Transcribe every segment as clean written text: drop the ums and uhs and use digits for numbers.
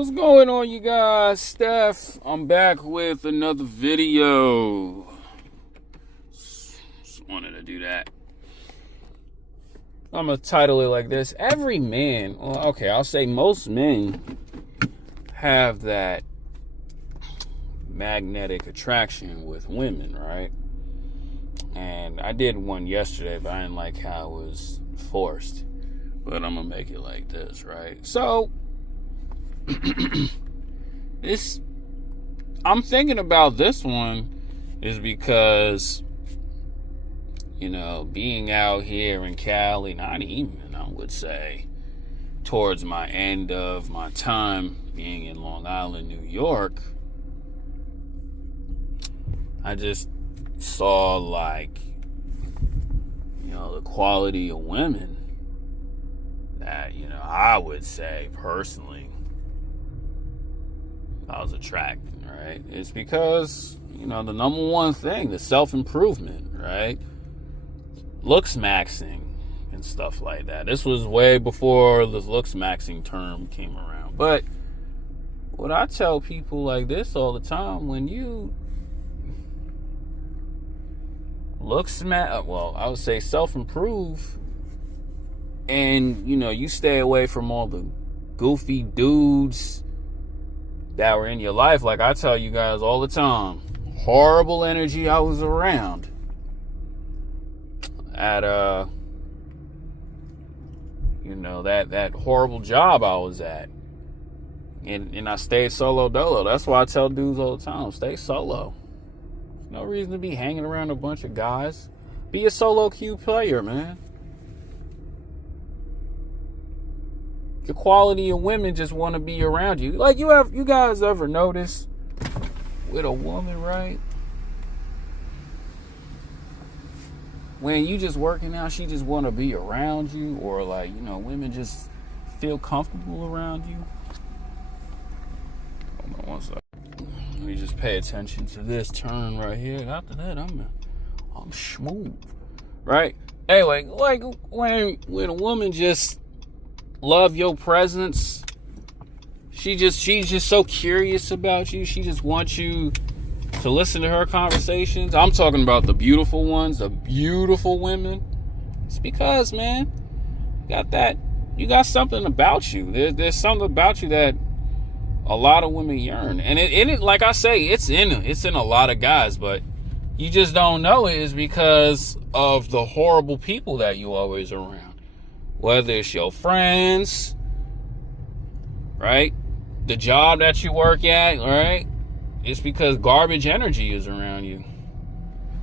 What's going on, you guys? Steph, I'm back with another video. Just wanted to do that. I'm gonna title it like this. Every man, well, okay, I'll say most men have that magnetic attraction with women, right? And I did one yesterday, but I didn't like how it was forced. But I'm gonna make it like this, right? So, I'm thinking about this one is because, being out here in Cali, not even, I would say, towards my end of my time being in Long Island, New York, I just saw, the quality of women that, I would say personally I was attracted, right? It's because, the number one thing, the self-improvement, right? Looks maxing and stuff like that. This was way before this looks maxing term came around. But what I tell people like this all the time, when you I would say self-improve, and, you stay away from all the goofy dudes that were in your life. Like I tell you guys all the time, horrible energy I was around at that horrible job I was at, and I stayed solo dolo. That's why I tell dudes all the time, stay solo. There's no reason to be hanging around a bunch of guys. Be a solo queue player, man. The quality of women just want to be around you. Like, you guys ever notice with a woman, right? When you just working out, she just want to be around you, or women just feel comfortable around you. Hold on one second. Let me just pay attention to this turn right here. After that, I'm smooth, right? Anyway, like when a woman just love your presence, she's just so curious about you. She just wants you to listen to her conversations. I'm talking about the beautiful ones, the beautiful women. It's because, man, you got something about you. There's something about you that a lot of women yearn. And it like I say, it's in a lot of guys, but you just don't know it is because of the horrible people that you always around. Whether it's your friends, right? The job that you work at, right? It's because garbage energy is around you.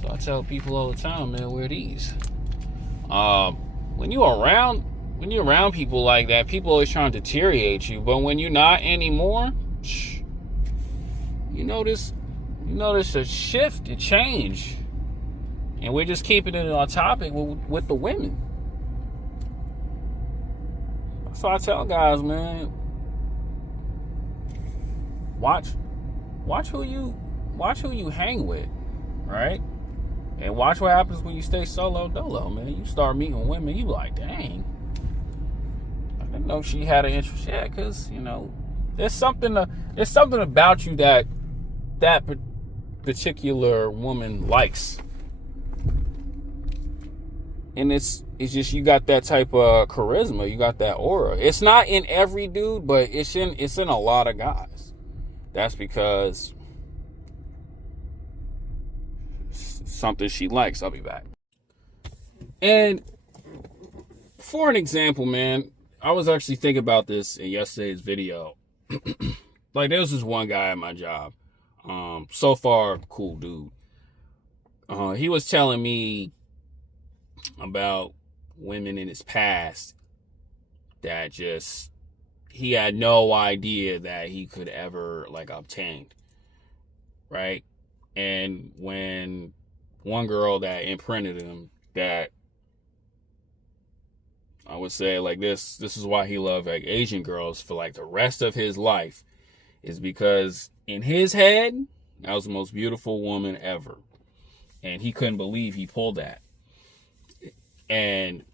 So I tell people all the time, man, wear these. When you're around people like that, people always trying to deteriorate you. But when you're not anymore, you notice a shift, a change. And we're just keeping it on topic with the women. So I tell guys, man, watch who you hang with, right? And watch what happens when you stay solo dolo, man. You start meeting women, you like, dang, I didn't know she had an interest. Yeah, because there's something about you that particular woman likes, and it's just you got that type of charisma, you got that aura. It's not in every dude, but it's in a lot of guys. That's because something she likes. I'll be back. And for an example, man, I was actually thinking about this in yesterday's video. Like, there was this one guy at my job. So far, cool dude. He was telling me about women in his past that just he had no idea that he could ever obtain, right? And when one girl that imprinted him, that I would say this is why he loved Asian girls for the rest of his life, is because in his head that was the most beautiful woman ever, and he couldn't believe he pulled that. And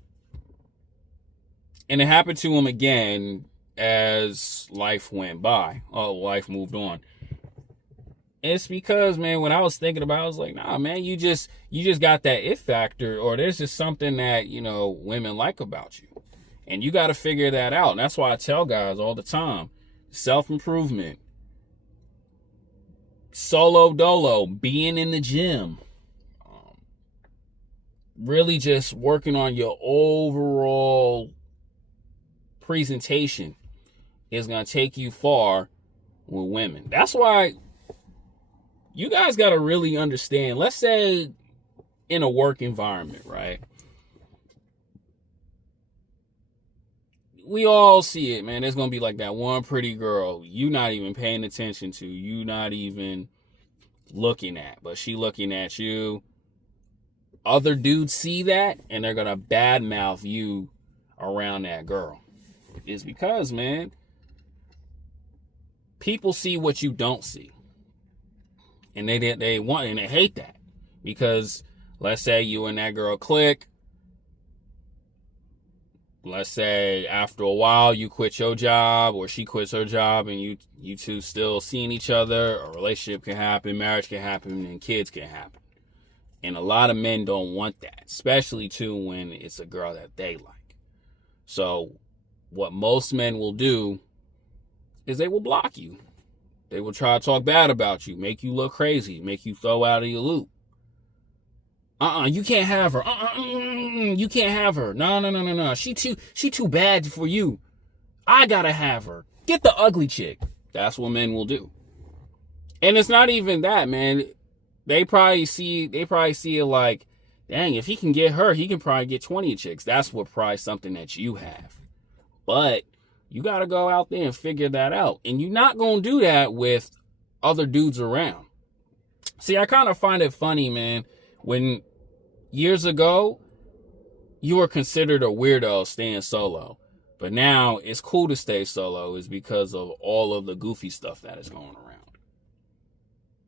it happened to him again as life went by. Oh, life moved on. It's because, man, when I was thinking about it, I was like, nah, man, you just got that it factor, or there's just something that, women like about you. And you got to figure that out. And that's why I tell guys all the time, self-improvement, solo dolo, being in the gym, really just working on your overall presentation is going to take you far with women. That's why you guys got to really understand, let's say in a work environment, right? We all see it, man. There's going to be like that one pretty girl you not even paying attention to, you not even looking at, but she looking at you. Other dudes see that and they're going to badmouth you around that girl. It's because, man, people see what you don't see. And they hate that, because let's say you and that girl click. Let's say after a while you quit your job or she quits her job, and you two still seeing each other. A relationship can happen, marriage can happen, and kids can happen. And a lot of men don't want that, especially too when it's a girl that they like. So what most men will do is they will block you. They will try to talk bad about you, make you look crazy, make you throw out of your loop. You can't have her. You can't have her. No. She too bad for you. I gotta have her. Get the ugly chick. That's what men will do. And it's not even that, man. They probably see it like, dang, if he can get her, he can probably get 20 chicks. That's what probably something that you have. But you got to go out there and figure that out. And you're not going to do that with other dudes around. See, I kind of find it funny, man, when years ago, you were considered a weirdo staying solo. But now it's cool to stay solo is because of all of the goofy stuff that is going around.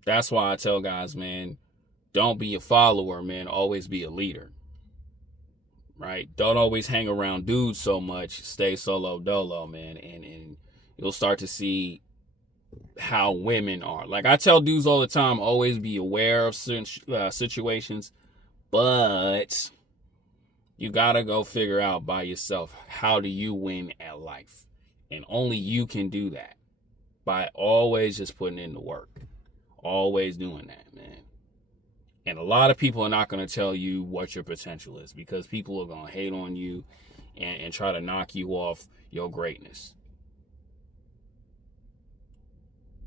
That's why I tell guys, man, don't be a follower, man. Always be a leader. Right? Don't always hang around dudes so much. Stay solo dolo, man. And you'll start to see how women are. Like I tell dudes all the time, always be aware of certain situations. But you got to go figure out by yourself, how do you win at life? And only you can do that by always just putting in the work. Always doing that, man. And a lot of people are not going to tell you what your potential is, because people are going to hate on you and try to knock you off your greatness.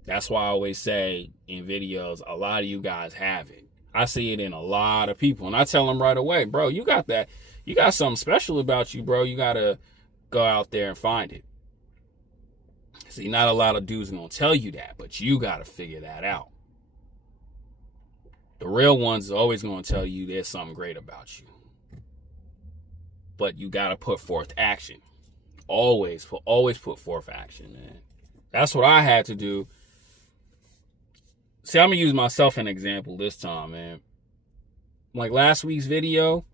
That's why I always say in videos, a lot of you guys have it. I see it in a lot of people. And I tell them right away, bro, you got that. You got something special about you, bro. You got to go out there and find it. See, not a lot of dudes are going to tell you that, but you got to figure that out. The real ones are always going to tell you there's something great about you. But you got to put forth action. Always put forth action, man. That's what I had to do. See, I'm going to use myself an example this time, man. Like last week's video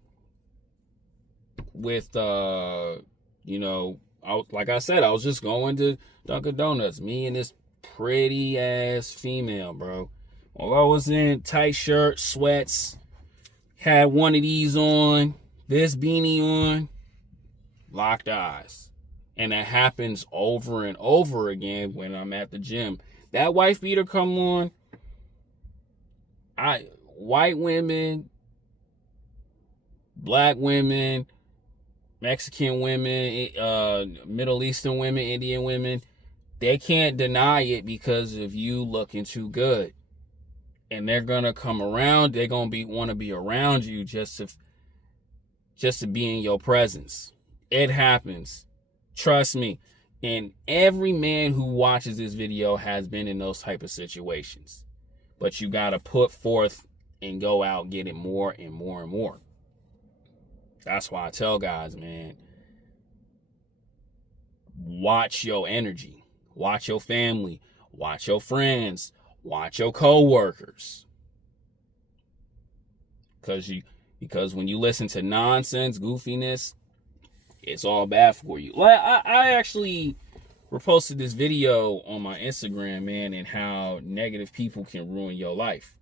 with, like I said, I was just going to Dunkin' Donuts. Me and this pretty ass female, bro. Well, I was in tight shirt, sweats, had one of these on, this beanie on, locked eyes. And that happens over and over again when I'm at the gym. That wife beater come on. White women, black women, Mexican women, Middle Eastern women, Indian women, they can't deny it because of you looking too good. And they're gonna come around. They're gonna want to be around you just to be in your presence. It happens. Trust me. And every man who watches this video has been in those type of situations. But you gotta put forth and go out, get it more and more and more. That's why I tell guys, man, watch your energy, watch your family, watch your friends, watch your co-workers. Because when you listen to nonsense, goofiness, it's all bad for you. Like I actually reposted this video on my Instagram, man, and how negative people can ruin your life.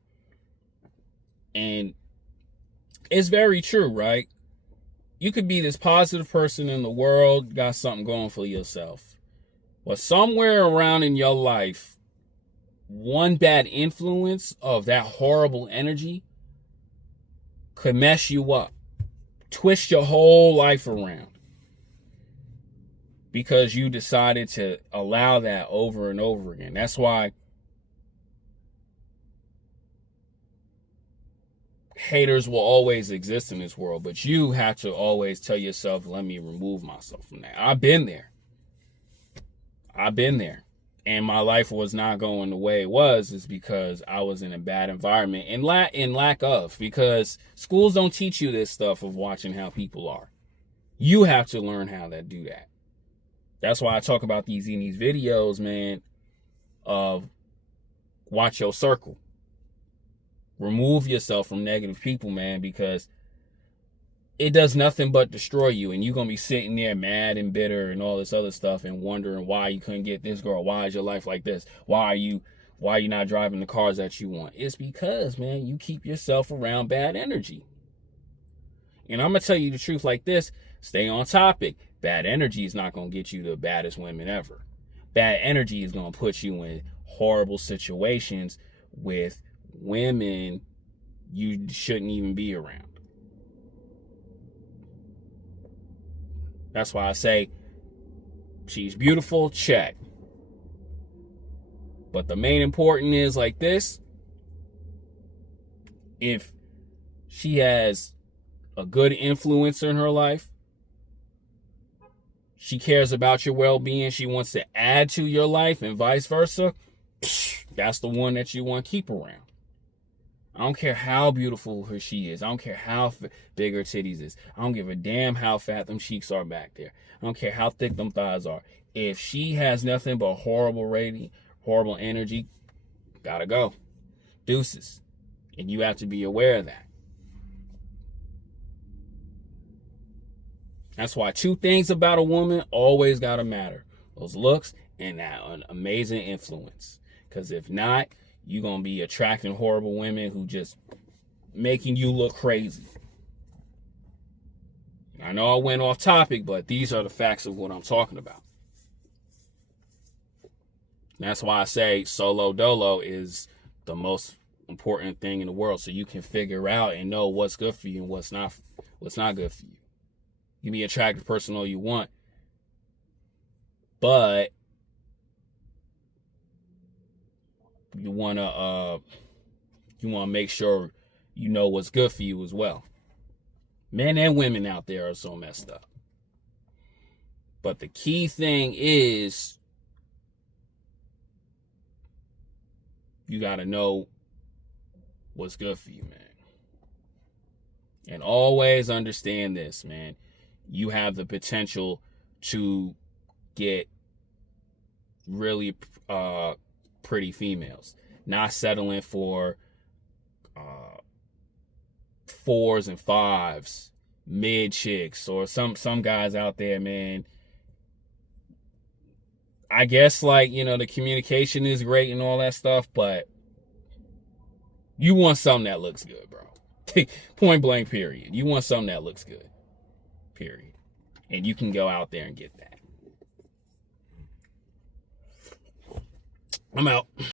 And it's very true, right? You could be this positive person in the world, got something going for yourself. But somewhere around in your life, one bad influence of that horrible energy could mess you up, twist your whole life around, because you decided to allow that over and over again. That's why haters will always exist in this world, but you have to always tell yourself, let me remove myself from that. I've been there. And my life was not going the way it was, is because I was in a bad environment and lack of, because schools don't teach you this stuff of watching how people are. You have to learn how to do that. That's why I talk about these in these videos, man, of watch your circle. Remove yourself from negative people, man, because it does nothing but destroy you. And you're going to be sitting there mad and bitter and all this other stuff and wondering why you couldn't get this girl. Why is your life like this? Why are you not driving the cars that you want? It's because, man, you keep yourself around bad energy. And I'm going to tell you the truth like this. Stay on topic. Bad energy is not going to get you the baddest women ever. Bad energy is going to put you in horrible situations with women you shouldn't even be around. That's why I say she's beautiful, check. But the main important is like this. If she has a good influencer in her life, she cares about your well-being, she wants to add to your life and vice versa, that's the one that you want to keep around. I don't care how beautiful she is. I don't care how big her titties is. I don't give a damn how fat them cheeks are back there. I don't care how thick them thighs are. If she has nothing but horrible rating, horrible energy, gotta go. Deuces. And you have to be aware of that. That's why two things about a woman always gotta matter. Those looks and that amazing influence. Because if not, you're going to be attracting horrible women who just making you look crazy. I know I went off topic, but these are the facts of what I'm talking about. That's why I say solo dolo is the most important thing in the world, so you can figure out and know what's good for you and what's not good for you. You can be an attractive person all you want, but you want to make sure you know what's good for you as well. Men and women out there are so messed up. But the key thing is you got to know what's good for you, man. And always understand this, man. You have the potential to get really pretty females, not settling for 4s and 5s, mid chicks, or some guys out there, man. I guess, like, the communication is great and all that stuff, but you want something that looks good, bro. Point blank, period. You want something that looks good, period. And you can go out there and get that. I'm out.